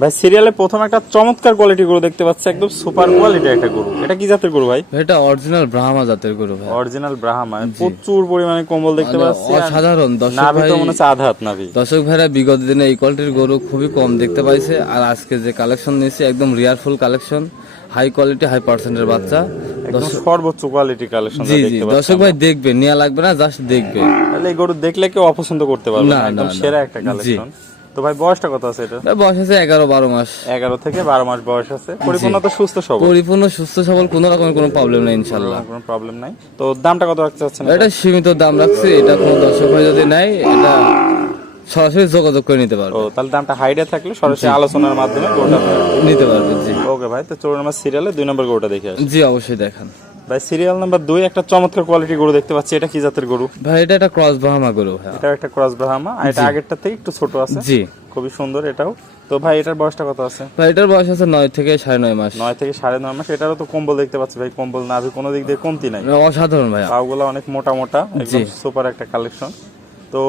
ভাই সিরিয়ালে প্রথম একটা চমৎকার কোয়ালিটি গরু দেখতে পাচ্ছি একদম সুপার কোয়ালিটি একটা গরু। এটা কি জাতের গরু ভাই? এটা অরিজিনাল ব্রাহ্মা জাতের গরু ভাই। অরিজিনাল ব্রাহ্মা প্রচুর পরিমাণে কম্বল দেখতে মানে পাচ্ছি আর অসাধারণ। দর্শক ভাই তো মনে হচ্ছে আধা হাত নাভি। দর্শক ভাইরা বিগত দিনে এই কোয়ালিটির গরু খুবই কম দেখতে পাইছে আর আজকে যে কালেকশন নিয়েছি একদম রিয়ার ফুল কালেকশন হাই কোয়ালিটি হাই পার্সেন্টের বাচ্চা। সর্বোচ্চ কোয়ালিটি কালেকশন জি জি। দর্শক ভাই দেখবে নেওয়া লাগবে না জাস্ট দেখবে তাহলে এই গরু দেখলে কেউ অপছন্দ করতে পারবে না একদম। সেরা একটা কালেকশন তো ভাই বয়সটা কত আছে এটা? বয়স আছে এগারো বারো মাস। এগারো থেকে বারো মাস বয়স আছে। পরিপূর্ণ তো সুস্থ সবল। পরিপূর্ণ সুস্থ সবল কোনো রকমের কোনো প্রবলেম নেই ইনশাল্লাহ কোনো প্রবলেম নাই। তো দামটা কত রাখতে চাচ্ছেন এটা সীমিত দাম রাখছি এটা কোনো দর্শক ভাই যদি নেয় এটা সরাসরি যোগাযোগ করে নিতে ও তাহলে দামটা হাইডে থাকলে সরাসরি আলোচনার মাধ্যমে গরুটা নিতে পারবে জি। ওকে ভাই তো চৌর নাম্বার সিরিয়ালে দুই নম্বর গরুটা দেখে জি অবশ্যই দেখান। ভাই সিরিয়াল নাম্বার দুই একটা চমৎকার কোয়ালিটি গরু দেখতে পাচ্ছি। এটা কি জাতের গরু? ভাই এটা একটা ক্রস বাহামা গরু এটা একটা ক্রস ব্রাহ্মা আর এটা আগেরটা থেকে একটু ছোট আছে। জি। খুবই সুন্দর এটাও। তো ভাই এটার বয়সটা কত আছে? ভাই এটার বয়স আছে নয় থেকে সাড়ে নয় মাস। নয় থেকে সাড়ে নয় মাস। এটারও তো কম্বল দেখতে পাচ্ছি ভাই কম্বল নাভি কোনো দিক দিয়ে কমতি নাই। অসাধারণ ভাইয়া। পাগুলো অনেক মোটা মোটা একদম সুপার একটা কালেকশন তো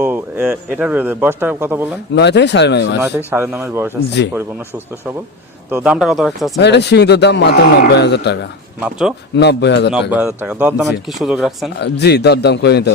এটার বয়সটা কত বললেন? নয় থেকে সাড়ে নয় মাস। নয় থেকে সাড়ে নয় মাস বয়স আছে পরিপূর্ণ সুস্থ সবল। তো দামটা কত রাখতে ভাই এটা সীমিত দাম মাত্র নব্বই হাজার টাকা। মাত্র? নব্বই হাজার নব্বই হাজার টাকা। দরদামে কি সুযোগ রাখছেন? জি দরদাম করে নিতে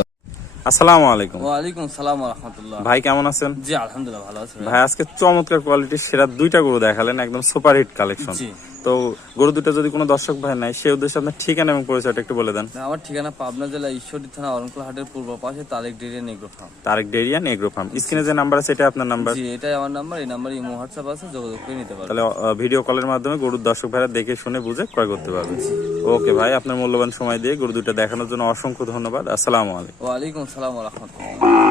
আসসালামু আলাইকুম। ওয়ালাইকুম সালাম রাহমাতুল্লাহ। ভাই কেমন আছেন? জি আলহামদুলিল্লাহ ভালো আছে ভাই। আজকে চমৎকার কোয়ালিটির সেরা দুইটা গরু দেখালেন একদম সুপার হিট কালেকশন জি। তো গরু দুটো যদি কোনো দর্শক ভাই নাই সেই উদ্দেশ্যে আপনার ঠিকানা এবং পরিচয়টা একটু বলে দেন। আমার ঠিকানা পাবনা জেলা ঈশ্বরদী থানা অরণকুলা হাটের পূর্ব পাশে Tarek dairy agro farm. Tarek dairy agro farm. স্ক্রিনে যে নাম্বার আছে এটা আপনার নাম্বার। জি এটাই আমার নাম্বার এই নাম্বার ইমো হোয়াটসঅ্যাপ আছে যোগাযোগ করে নিতে পারবে তাহলে ভিডিও কলের মাধ্যমে গরুর দর্শক ভাইরা দেখে শুনে বুঝে ক্রয় করতে পারবেন। ওকে ভাই আপনার মূল্যবান সময় দিয়ে গরু দুটো দেখানোর জন্য অসংখ্য ধন্যবাদ। আসসালামু আলাইকুম। ওয়ালাইকুম সালাম রহমতুল্লাহ।